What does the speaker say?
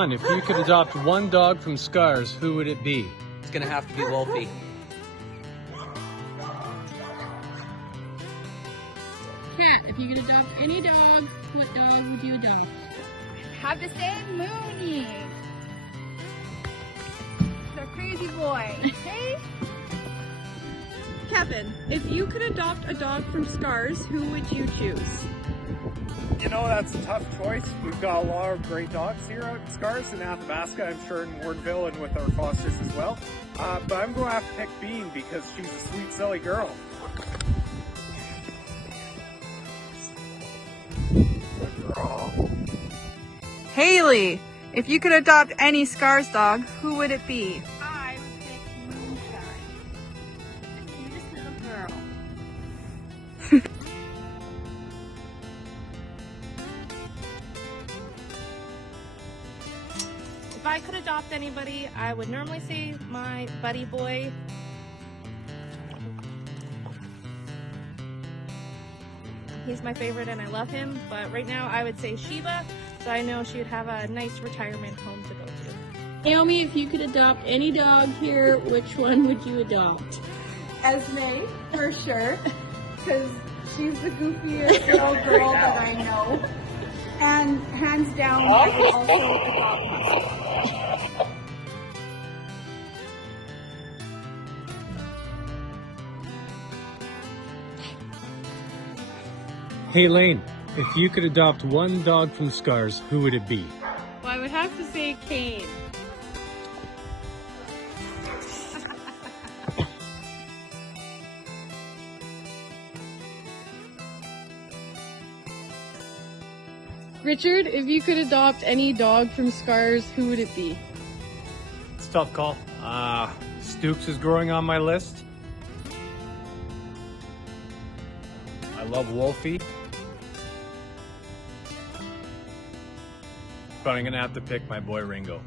If you could adopt one dog from Scars, who would it be? It's gonna have to be Wolfie. Cat, if you could adopt any dog, what dog would you adopt? Have to say Moonie. The crazy boy. Hey? Kevin, if you could adopt a dog from Scars, who would you choose? You know, that's a tough choice. We've got a lot of great dogs here at Scars in Athabasca, I'm sure in Wardenville and with our fosters as well. But I'm going to have to pick Bean because she's a sweet, silly girl. Good girl. Haley, if you could adopt any Scars dog, who would it be? I would pick Moonshine. The cutest little girl. If I could adopt anybody, I would normally say my buddy boy. He's my favorite and I love him, but right now I would say Sheba, so I know she would have a nice retirement home to go to. Naomi, if you could adopt any dog here, which one would you adopt? Esme, for sure, because she's the goofiest little girl that I know. And hands down, I would also adopt Muskwa. Hey Lane, if you could adopt one dog from Scars, who would it be? Well, I would have to say Kane. Richard, if you could adopt any dog from Scars, who would it be? It's a tough call. Stooks is growing on my list. I love Wolfie. But I'm gonna have to pick my boy Ringo.